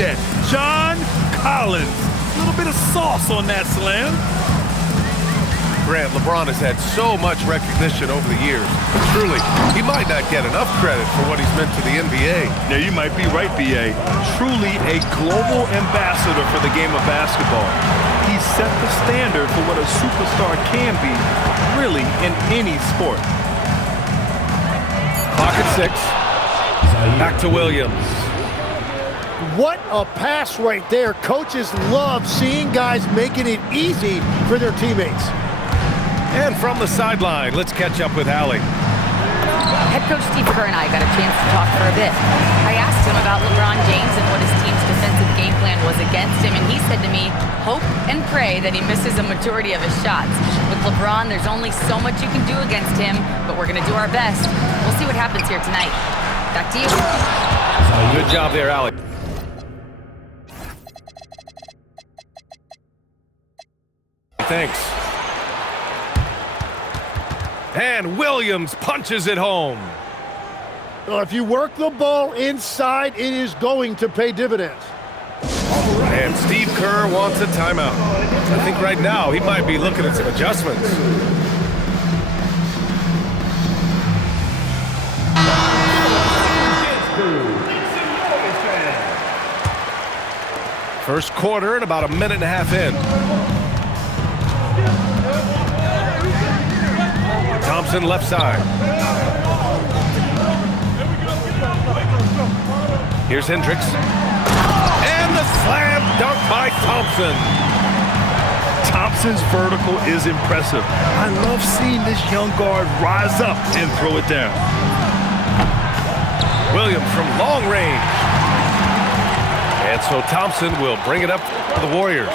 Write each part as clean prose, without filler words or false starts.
that. John Collins. A little bit of sauce on that slam. Grant, LeBron has had so much recognition over the years. But truly, he might not get enough credit for what he's meant to the NBA. Yeah, you might be right, B.A. Truly a global ambassador for the game of basketball. He set the standard for what a superstar can be, really, in any sport. Clock at 6. Back to Williams. What a pass right there. Coaches love seeing guys making it easy for their teammates. And from the sideline, let's catch up with Allie. Head coach Steve Kerr and I got a chance to talk for a bit. I asked him about LeBron James and what his team's defensive game plan was against him, and he said to me, hope and pray that he misses a majority of his shots. With LeBron, there's only so much you can do against him, but we're going to do our best. We'll see what happens here tonight. Back to you. Good job there, Allie. Thanks. And Williams punches it home. Well, if you work the ball inside, it is going to pay dividends. And Steve Kerr wants a timeout. I think right now he might be looking at some adjustments. First quarter and about a minute and a half in. Thompson left side. Here's Hendricks. And the slam dunk by Thompson. Thompson's vertical is impressive. I love seeing this young guard rise up and throw it down. Williams from long range. And so Thompson will bring it up for the Warriors.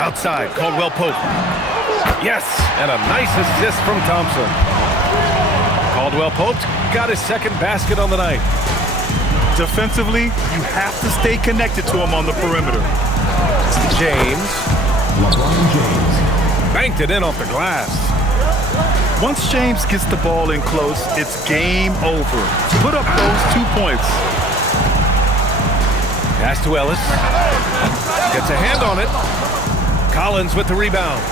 Outside, Caldwell Pope. Yes, and a nice assist from Thompson. Caldwell Pope got his second basket on the night. Defensively, you have to stay connected to him on the perimeter. James. LeBron James. Banked it in off the glass. Once James gets the ball in close, it's game over. Put up those 2 points. Pass to Ellis. Gets a hand on it. Collins with the rebound.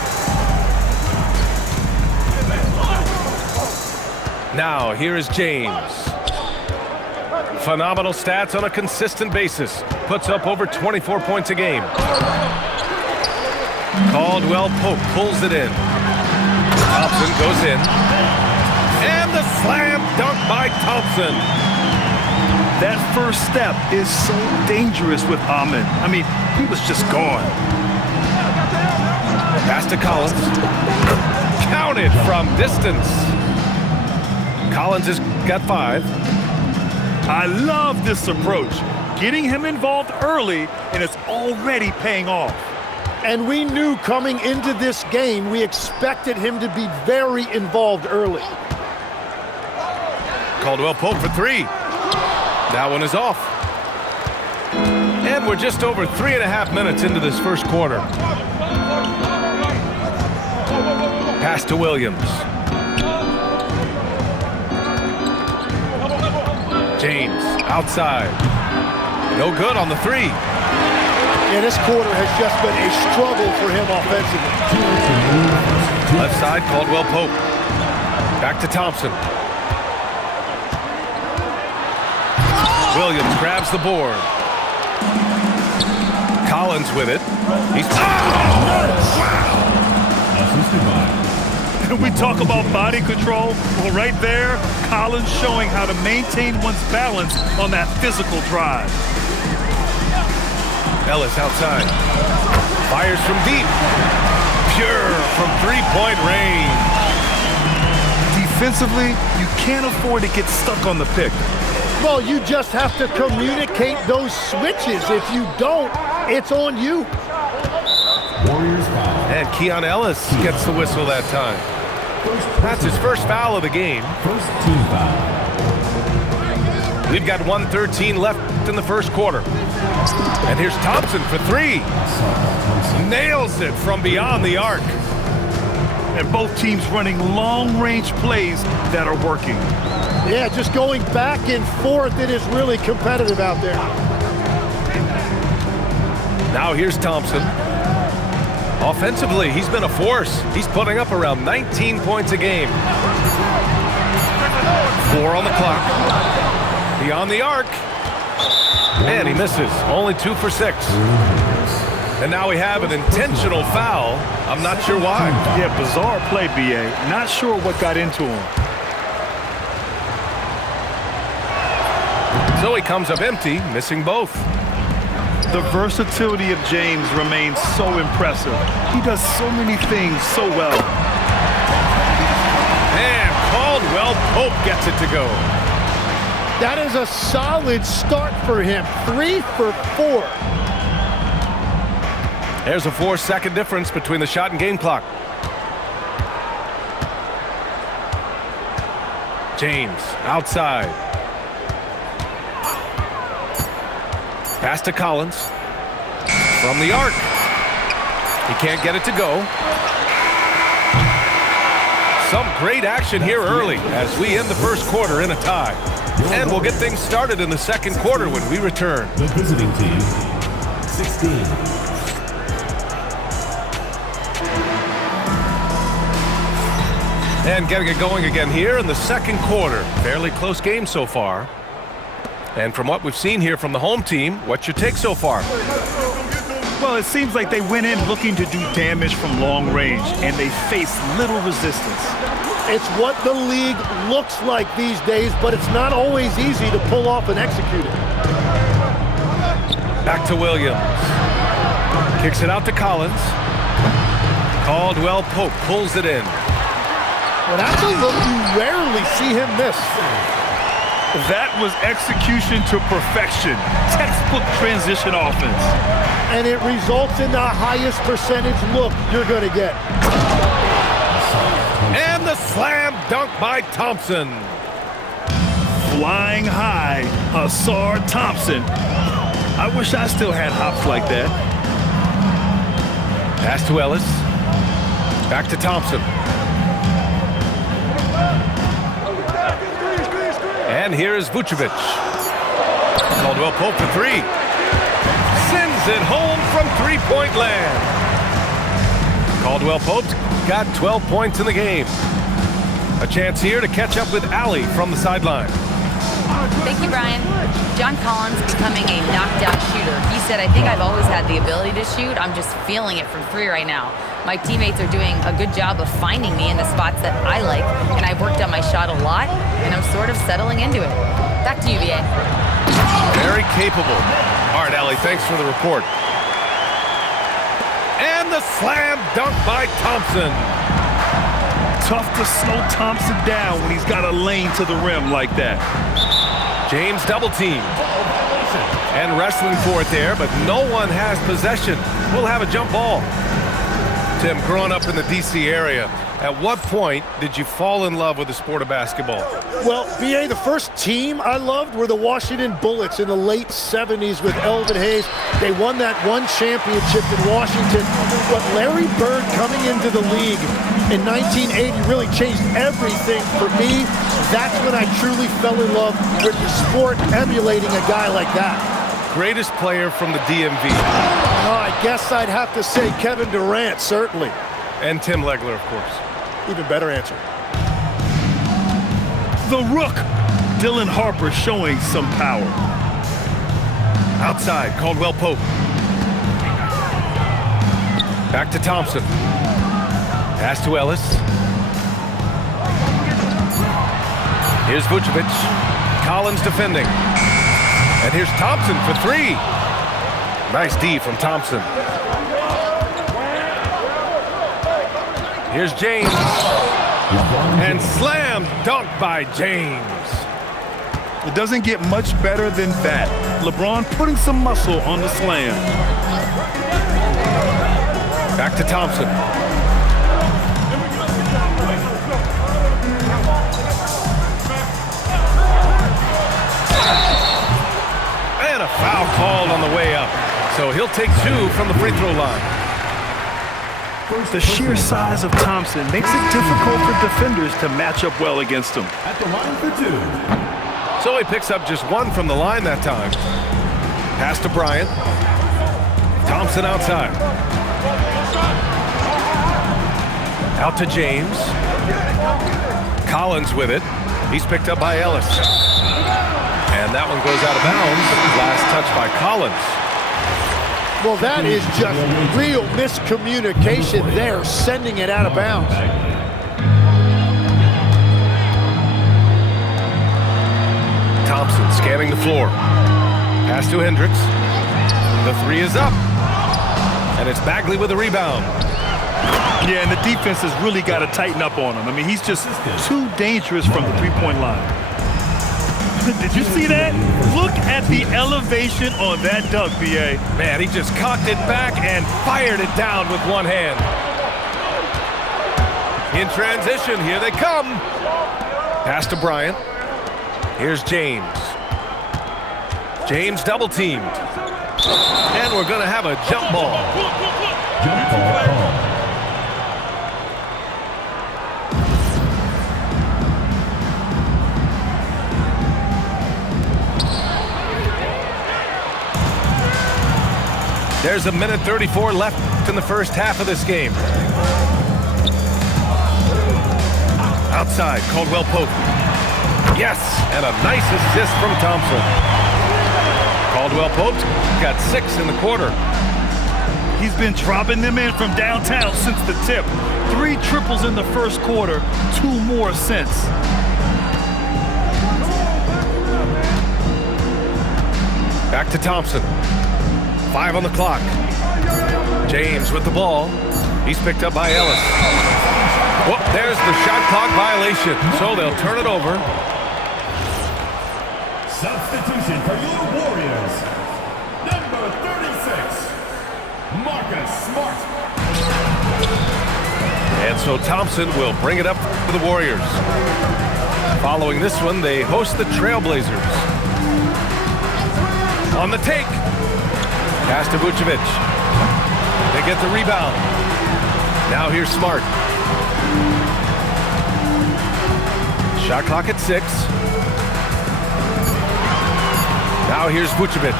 Now, here is James. Phenomenal stats on a consistent basis. Puts up over 24 points a game. Caldwell Pope pulls it in. Thompson goes in. And the slam dunk by Thompson. That first step is so dangerous with Ahmed. I mean, he was just gone. Pass to Collins. Counted from distance. Collins has got 5. I love this approach. Getting him involved early, and it's already paying off. And we knew coming into this game, we expected him to be very involved early. Caldwell Pope for 3. That one is off. And we're just over 3.5 minutes into this first quarter. Pass to Williams. James outside. No good on the 3. Yeah, this quarter has just been a struggle for him offensively. Left side, Caldwell Pope. Back to Thompson. Williams grabs the board. Collins with it. He's... We talk about body control. Well, right there, Collins showing how to maintain one's balance on that physical drive. Ellis outside. Fires from deep. Pure from three-point range. Defensively, you can't afford to get stuck on the pick. Well, you just have to communicate those switches. If you don't, it's on you. Warriors foul. And Keon Ellis gets the whistle that time. That's his first foul of the game. First team foul. We've got 1:13 left in the first quarter. And here's Thompson for 3. Nails it from beyond the arc. And both teams running long-range plays that are working. Yeah, just going back and forth. It is really competitive out there. Now here's Thompson. Offensively, he's been a force. He's putting up around 19 points a game. 4 on the clock. Beyond the arc. And he misses. Only 2 for 6. And now we have an intentional foul. I'm not sure why. Yeah, bizarre play, B.A. Not sure what got into him. So he comes up empty, missing both. The versatility of James remains so impressive. He does so many things so well. And Caldwell Pope gets it to go. That is a solid start for him. 3 for 4. There's a 4-second difference between the shot and game clock. James outside. Pass to Collins. From the arc. He can't get it to go. Some great action here early as we end the first quarter in a tie. And we'll get things started in the second quarter when we return. The visiting team, 16. And getting it going again here in the second quarter. Fairly close game so far. And from what we've seen here from the home team, what's your take so far? Well, it seems like they went in looking to do damage from long range, and they faced little resistance. It's what the league looks like these days, but it's not always easy to pull off and execute it. Back to Williams. Kicks it out to Collins. Caldwell Pope pulls it in. Well, that's a look you rarely see him miss. That was execution to perfection. Textbook transition offense. And it results in the highest percentage look you're going to get. And the slam dunk by Thompson. Flying high, Ausar Thompson. I wish I still had hops like that. Pass to Ellis. Back to Thompson. And here is Vucevic. Caldwell Pope for 3. Sends it home from three-point land. Caldwell Pope got 12 points in the game. A chance here to catch up with Allie from the sideline. Thank you, Brian. John Collins becoming a knockdown shooter. He said, I think I've always had the ability to shoot. I'm just feeling it from 3 right now. My teammates are doing a good job of finding me in the spots that I like, and I've worked on my shot a lot, and I'm sort of settling into it. Back to you, B.A. Very capable. All right, Allie, thanks for the report. And the slam dunk by Thompson. Tough to slow Thompson down when he's got a lane to the rim like that. James double teamed. And wrestling for it there, but no one has possession. We'll have a jump ball. Tim, growing up in the D.C. area, at what point did you fall in love with the sport of basketball? Well, B.A., the first team I loved were the Washington Bullets in the late 70s with Elvin Hayes. They won that one championship in Washington. But Larry Bird coming into the league in 1980 really changed everything for me. That's when I truly fell in love with the sport, emulating a guy like that. Greatest player from the DMV. I guess I'd have to say Kevin Durant, certainly. And Tim Legler, of course. Even better answer. The Rook, Dylan Harper showing some power. Outside, Caldwell Pope. Back to Thompson. Pass to Ellis. Here's Vucevic. Collins defending. And here's Thompson for 3. Nice D from Thompson. Here's James. And slam dunk by James. It doesn't get much better than that. LeBron putting some muscle on the slam. Back to Thompson. And a foul called on the way up. So he'll take 2 from the free throw line. The sheer size of Thompson makes it difficult for defenders to match up well against him. At the line for 2. So he picks up just 1 from the line that time. Pass to Bryant. Thompson outside. Out to James. Collins with it. He's picked up by Ellis. And that one goes out of bounds. Last touch by Collins. Well, that is just real miscommunication there, sending it out of bounds. Thompson scanning the floor. Pass to Hendricks. The 3 is up. And it's Bagley with the rebound. Yeah, and the defense has really got to tighten up on him. I mean, he's just too dangerous from the three-point line. Did you see that? Look at the elevation on that dunk, B.A. Man, he just cocked it back and fired it down with one hand. In transition, here they come. Pass to Bryant. Here's James. James double teamed. And we're going to have a jump ball. Jump ball call. There's a minute 34 left in the first half of this game. Outside, Caldwell Pope. Yes, and a nice assist from Thompson. Caldwell Pope got 6 in the quarter. He's been dropping them in from downtown since the tip. 3 triples in the first quarter, 2 more since. Back to Thompson. 5 on the clock. James with the ball. He's picked up by Ellis. Whoop, there's the shot clock violation. So they'll turn it over. Substitution for your Warriors. Number 36, Marcus Smart. And so Thompson will bring it up for the Warriors. Following this one, they host the Trailblazers. On the take. Pass to Vucevic. They get the rebound. Now here's Smart. Shot clock at 6. Now here's Vucevic.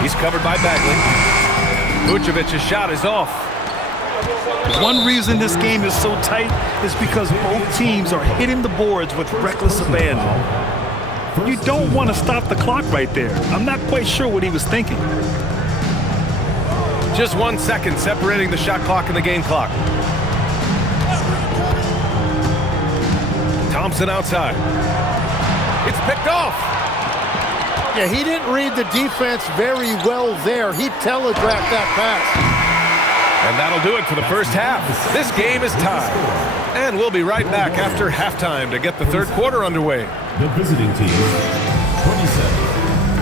He's covered by Bagley. Vucevic's shot is off. One reason this game is so tight is because both teams are hitting the boards with reckless abandon. You don't want to stop the clock right there. I'm not quite sure what he was thinking. Just 1 second separating the shot clock and the game clock. Thompson outside. It's picked off. Yeah, he didn't read the defense very well there. He telegraphed that pass. And that'll do it for the first half. This game is tied. And we'll be right back after halftime to get the third quarter underway. The visiting team, 27.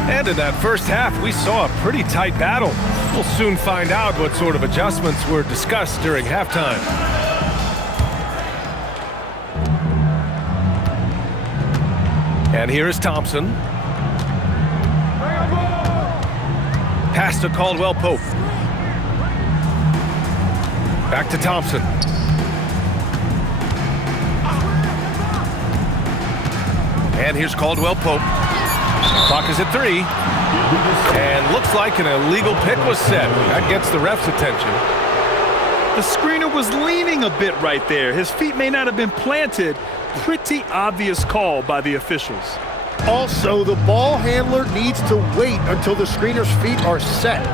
And in that first half, we saw a pretty tight battle. We'll soon find out what sort of adjustments were discussed during halftime. And here is Thompson. Pass to Caldwell Pope. Back to Thompson. And here's Caldwell Pope. Clock is at 3. And looks like an illegal pick was set. That gets the ref's attention. The screener was leaning a bit right there. His feet may not have been planted. Pretty obvious call by the officials. Also, the ball handler needs to wait until the screener's feet are set.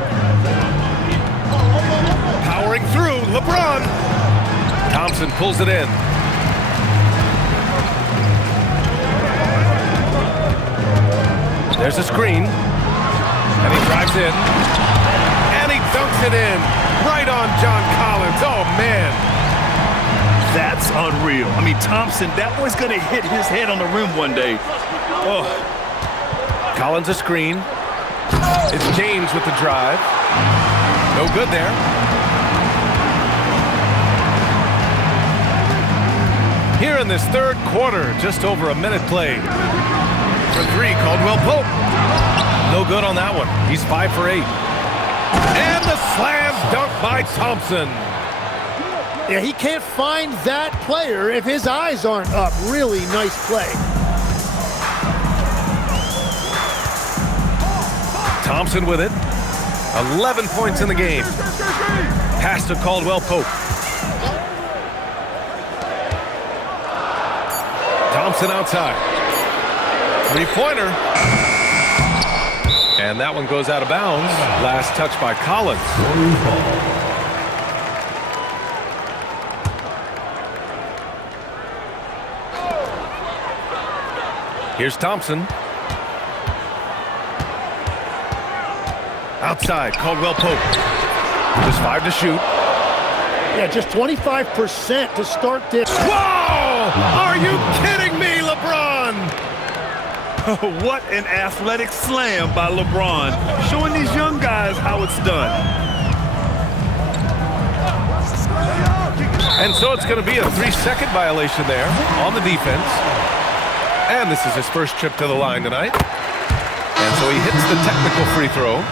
Powering through, LeBron. Thompson pulls it in. There's a screen. And he drives in. And he dunks it in. Right on John Collins. Oh, man. That's unreal. I mean, Thompson, that boy's going to hit his head on the rim one day. Oh. Collins a screen. It's James with the drive. No good there. Here in this third quarter, just over a minute played. For 3, Caldwell Pope. No good on that one. He's 5 for 8. And the slam dunk by Thompson. Yeah, he can't find that player if his eyes aren't up. Really nice play. Thompson with it. 11 points in the game. Pass to Caldwell Pope. Thompson outside. Three-pointer. And that one goes out of bounds. Last touch by Collins. Here's Thompson. Outside, Caldwell Pope. Just 5 to shoot. Yeah, just 25% to start this. Whoa! Are you kidding me, LeBron? What an athletic slam by LeBron, showing these young guys how it's done. And so it's going to be a 3-second violation there on the defense. And this is his first trip to the line tonight. And so he hits the technical free throw.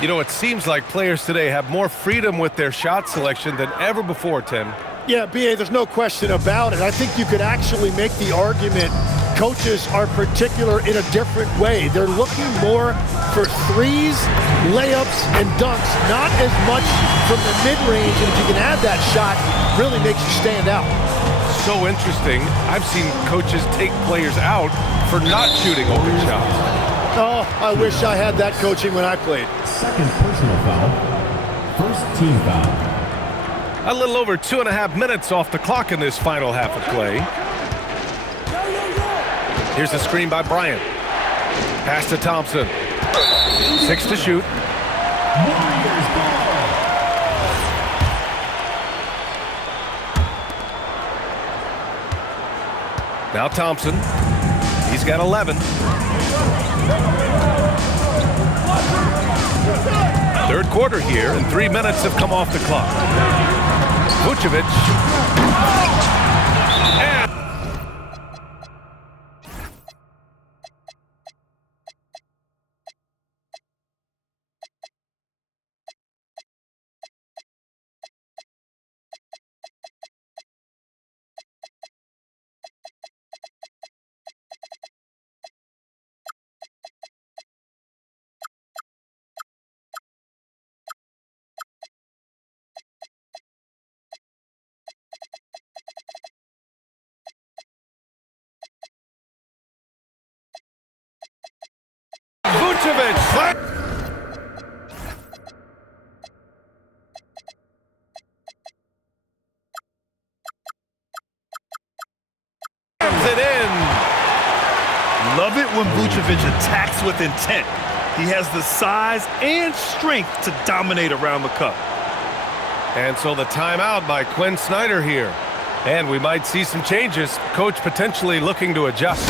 You know, it seems like players today have more freedom with their shot selection than ever before, Tim. Yeah, B.A., there's no question about it. I think you could actually make the argument coaches are particular in a different way. They're looking more for threes, layups, and dunks, not as much from the mid-range. And if you can add that shot, really makes you stand out. So interesting. I've seen coaches take players out for not shooting open shots. Oh, I wish I had that coaching when I played. Second personal foul. First team foul. A little over 2.5 minutes off the clock in this final half of play. Here's the screen by Bryant. Pass to Thompson. 6 to shoot. Warriors ball. Now Thompson. He's got 11. Third quarter here, and 3 minutes have come off the clock. Vucevic. And Vucevic. It in. Love it when Vucevic attacks with intent. He has the size and strength to dominate around the cup. And so the timeout by Quinn Snyder here. And we might see some changes. Coach potentially looking to adjust.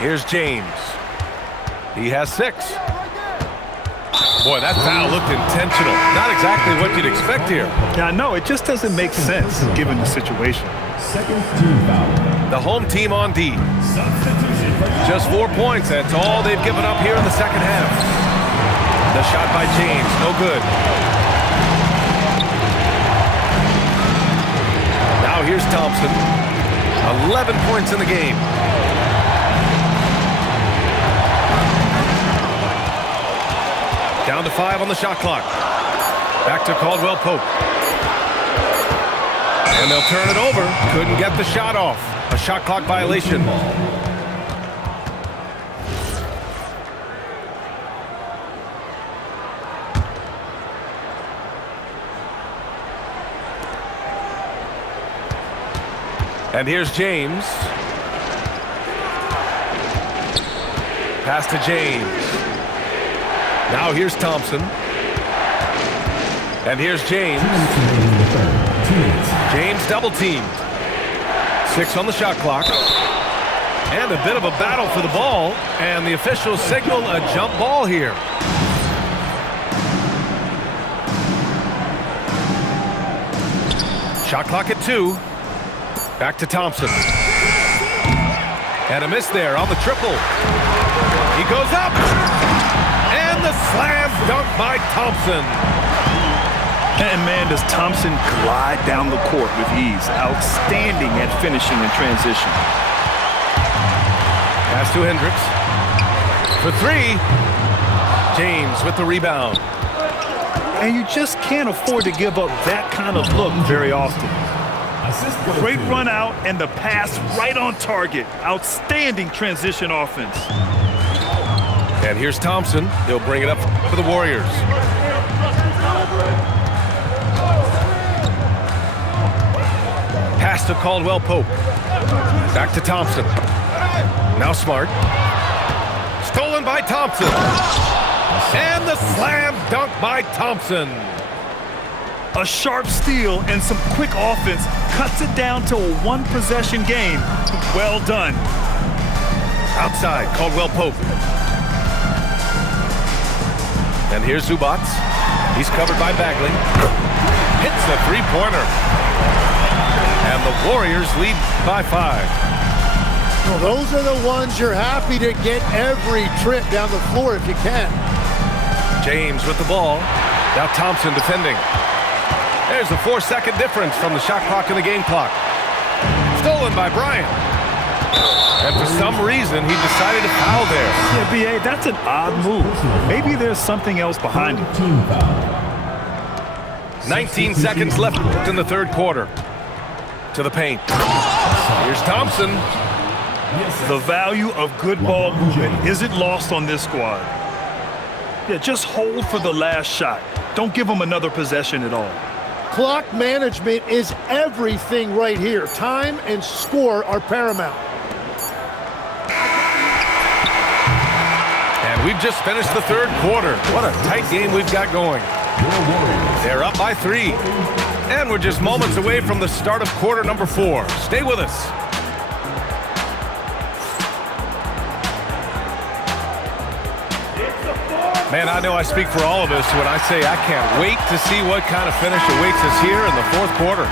Here's James. He has 6. Boy, that foul looked intentional. Not exactly what you'd expect here. Yeah, no, it just doesn't make sense given the situation. Second team foul. The home team on D. Substitution for Just 4 points. That's all they've given up here in the second half. The shot by James, no good. Now here's Thompson. 11 points in the game. Down to 5 on the shot clock. Back to Caldwell Pope. And they'll turn it over. Couldn't get the shot off. A shot clock violation. And here's James. Pass to James. Now here's Thompson. And here's James. James double teamed. 6 on the shot clock. And a bit of a battle for the ball. And the officials signal a jump ball here. Shot clock at 2. Back to Thompson. And a miss there on the triple. He goes up. And the slam dunk by Thompson. And man, does Thompson glide down the court with ease. Outstanding at finishing in transition. Pass to Hendricks. For 3. James with the rebound. And you just can't afford to give up that kind of look very often. Great run out and the pass right on target. Outstanding transition offense. And here's Thompson. He'll bring it up for the Warriors. Pass to Caldwell Pope. Back to Thompson. Now Smart. Stolen by Thompson. And the slam dunk by Thompson. A sharp steal and some quick offense cuts it down to a one-possession game. Well done. Outside, Caldwell Pope. And here's Zubac. He's covered by Bagley. Hits the three-pointer. And the Warriors lead by 5. Well, those are the ones you're happy to get every trip down the floor if you can. James with the ball. Now Thompson defending. There's a 4-second difference from the shot clock and the game clock. Stolen by Bryant. And for some reason, he decided to foul there. Yeah, B.A., that's an odd move. Maybe there's something else behind it. 19 seconds left in the third quarter. To the paint. Here's Thompson. The value of good ball movement isn't lost on this squad. Yeah, just hold for the last shot. Don't give them another possession at all. Clock management is everything right here. Time and score are paramount. And we've just finished the third quarter. What a tight game we've got going. They're up by 3. And we're just moments away from the start of quarter number 4. Stay with us. Man, I know I speak for all of us when I say I can't wait to see what kind of finish awaits us here in the fourth quarter.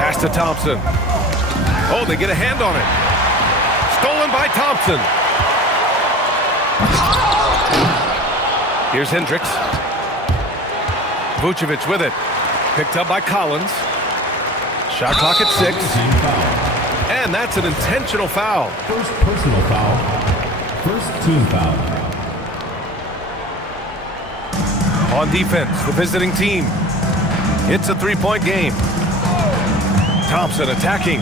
Pass to Thompson. Oh, they get a hand on it. Stolen by Thompson. Here's Hendricks. Vucevic with it. Picked up by Collins. Shot clock at 6. And that's an intentional foul. First personal foul. First team foul. On defense, the visiting team. It's a 3-point game. Thompson attacking.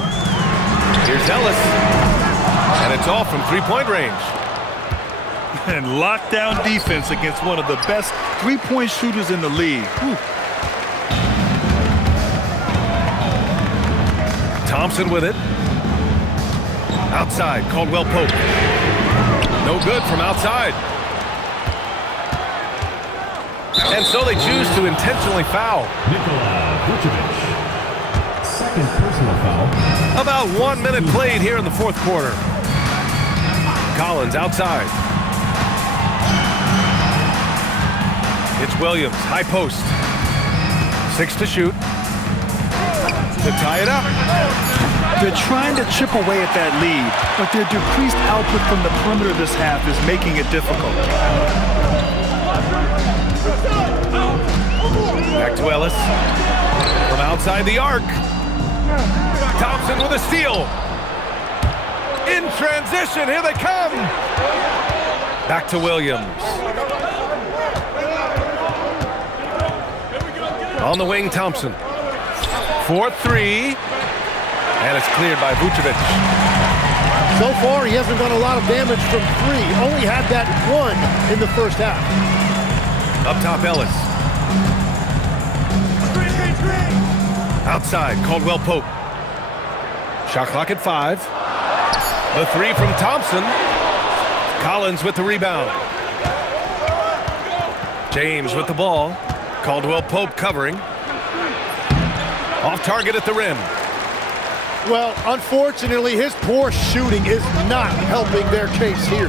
Here's Ellis. And it's off from 3-point range. And lockdown defense against one of the best 3-point shooters in the league. Whew. Thompson with it. Outside, Caldwell Pope. No good from outside. And so they choose to intentionally foul. Nikola Vucevic. Second personal foul. About 1 minute played here in the fourth quarter. Collins outside. It's Williams, high post. 6 to shoot. To tie it up. They're trying to chip away at that lead, but their decreased output from the perimeter this half is making it difficult. Back to Ellis. From outside the arc. Thompson with a steal. In transition, here they come. Back to Williams. On the wing, Thompson. 4-3. And it's cleared by Vucevic. So far, he hasn't done a lot of damage from 3. Only had that 1 in the first half. Up top, Ellis. Outside, Caldwell Pope. Shot clock at 5. The three from Thompson. Collins with the rebound. James with the ball. Caldwell Pope covering. Off target at the rim. Well, unfortunately, his poor shooting is not helping their case here.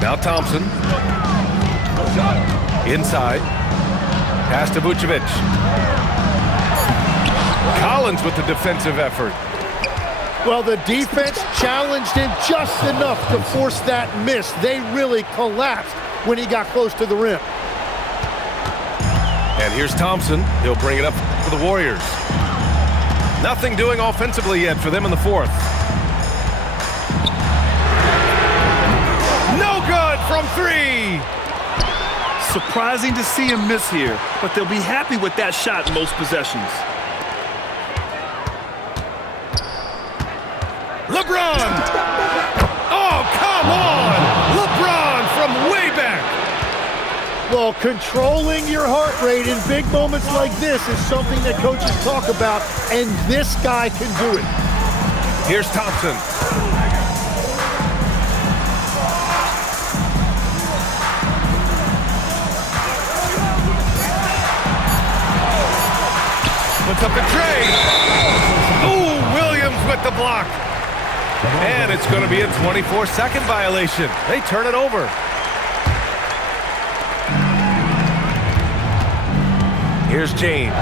Now Thompson. Inside. Pass to Vucevic. Collins with the defensive effort. Well, the defense challenged him just enough to force that miss. They really collapsed when he got close to the rim. And here's Thompson. He'll bring it up for the Warriors. Nothing doing offensively yet for them in the fourth. No good from three. Surprising to see him miss here, but they'll be happy with that shot in most possessions. LeBron! Oh, come on! LeBron from way back! Well, controlling your heart rate in big moments like this is something that coaches talk about, and this guy can do it. Here's Thompson. Puts up the tray. Ooh, Williams with the block. And it's going to be a 24-second violation. They turn it over. Here's James.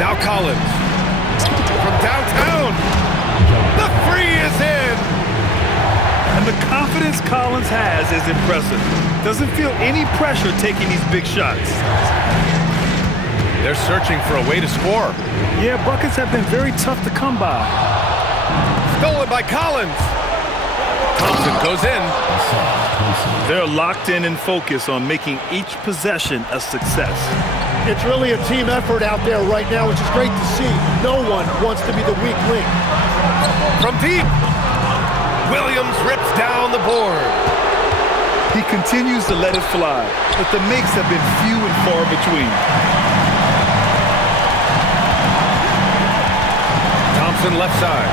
Now Collins. From downtown. The three is in. And the confidence Collins has is impressive. Doesn't feel any pressure taking these big shots. They're searching for a way to score. Yeah, buckets have been very tough to come by. Stolen by Collins. Thompson goes in. They're locked in and focused on making each possession a success. It's really a team effort out there right now, which is great to see. No one wants to be the weak link. From deep. Williams rips down the board. He continues to let it fly, but the makes have been few and far between. Thompson left side.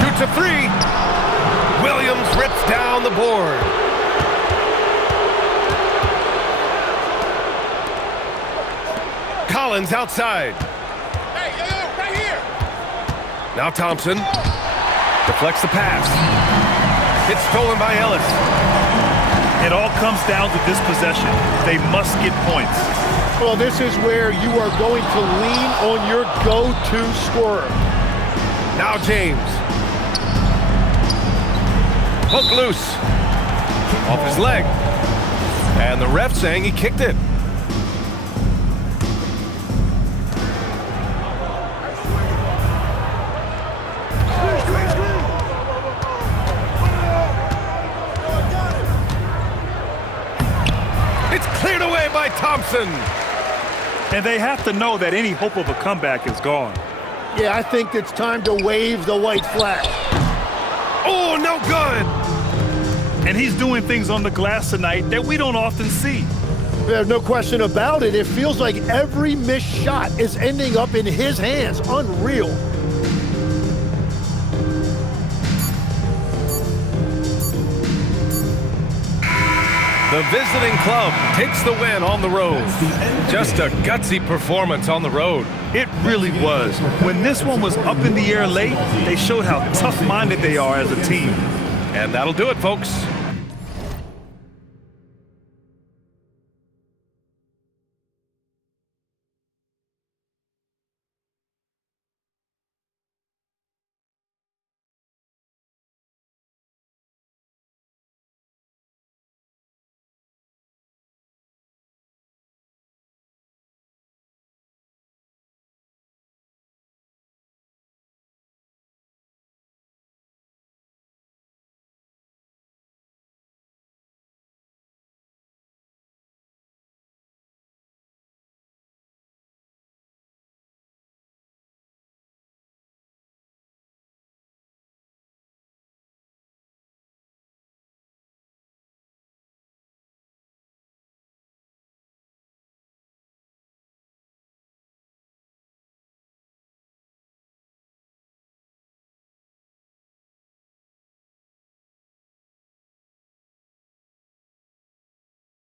Shoots a three. Williams rips down the board. Collins outside. Hey, right here. Now Thompson deflects the pass. It's stolen by Ellis. It all comes down to this possession. They must get points. Well, this is where you are going to lean on your go-to scorer. Now James. Hook loose. Off his leg. And the ref saying he kicked it. It's cleared away by Thompson. And they have to know that any hope of a comeback is gone. Yeah, I think it's time to wave the white flag. Oh, no good. And he's doing things on the glass tonight that we don't often see. There's no question about it. It feels like every missed shot is ending up in his hands. Unreal. The visiting club takes the win on the road. Just a gutsy performance on the road. It really was. When this one was up in the air late, they showed how tough-minded they are as a team. And that'll do it, folks.